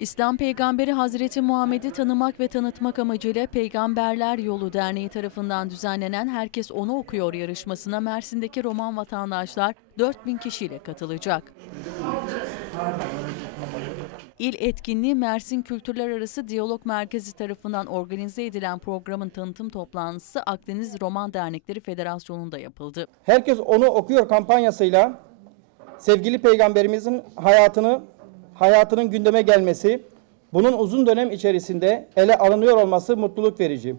İslam peygamberi Hazreti Muhammed'i tanımak ve tanıtmak amacıyla Peygamberler Yolu Derneği tarafından düzenlenen Herkes Onu Okuyor yarışmasına Mersin'deki Roman vatandaşlar 4000 kişiyle katılacak. İl etkinliği Mersin Kültürler Arası Diyalog Merkezi tarafından organize edilen programın tanıtım toplantısı Akdeniz Roman Dernekleri Federasyonu'nda yapıldı. Herkes onu okuyor kampanyasıyla sevgili peygamberimizin hayatını hayatının gündeme gelmesi, bunun uzun dönem içerisinde ele alınıyor olması mutluluk verici.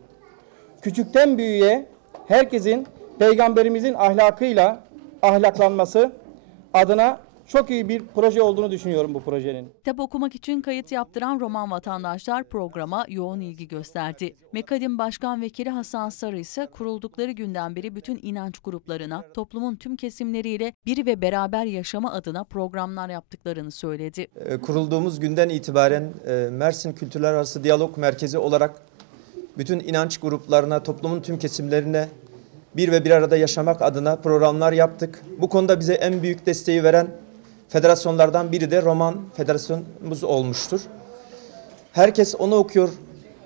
Küçükten büyüğe herkesin peygamberimizin ahlakıyla ahlaklanması adına çok iyi bir proje olduğunu düşünüyorum bu projenin. Kitap okumak için kayıt yaptıran roman vatandaşlar programa yoğun ilgi gösterdi. Mekadim Başkan Vekili Hasan Sarı ise kuruldukları günden beri bütün inanç gruplarına, toplumun tüm kesimleriyle bir ve beraber yaşama adına programlar yaptıklarını söyledi. E, kurulduğumuz günden itibaren e, Mersin Kültürler Arası Diyalog Merkezi olarak bütün inanç gruplarına, toplumun tüm kesimlerine bir ve bir arada yaşamak adına programlar yaptık. Bu konuda bize en büyük desteği veren federasyonlardan biri de Roman Federasyonumuz olmuştur. Herkes onu okuyor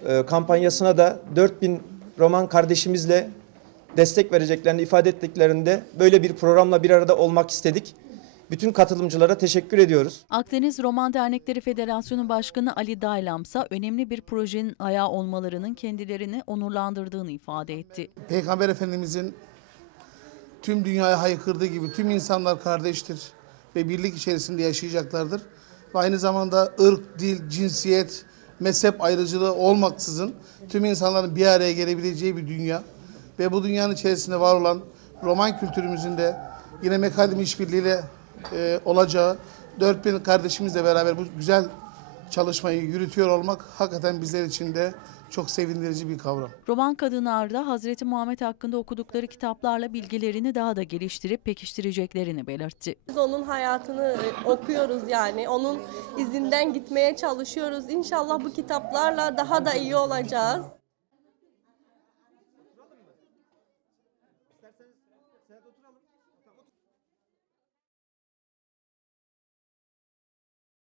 e, kampanyasına da 4000 Roman kardeşimizle destek vereceklerini ifade ettiklerinde böyle bir programla bir arada olmak istedik. Bütün katılımcılara teşekkür ediyoruz. Akdeniz Roman Dernekleri Federasyonu Başkanı Ali Daylamsa önemli bir projenin ayağı olmalarının kendilerini onurlandırdığını ifade etti. Peygamber Efendimizin tüm dünyaya haykırdığı gibi tüm insanlar kardeştir ve birlik içerisinde yaşayacaklardır. Ve aynı zamanda ırk, dil, cinsiyet, mezhep ayrıcılığı olmaksızın tüm insanların bir araya gelebileceği bir dünya. Ve bu dünyanın içerisinde var olan roman kültürümüzün de yine mekalim işbirliğiyle e, olacağı 4000 kardeşimizle beraber bu güzel çalışmayı yürütüyor olmak hakikaten bizler için de çok sevindirici bir kavram. Roman kadınlar da Hazreti Muhammed hakkında okudukları kitaplarla bilgilerini daha da geliştirip pekiştireceklerini belirtti. Biz onun hayatını e, okuyoruz yani. Onun izinden gitmeye çalışıyoruz. İnşallah bu kitaplarla daha da iyi olacağız.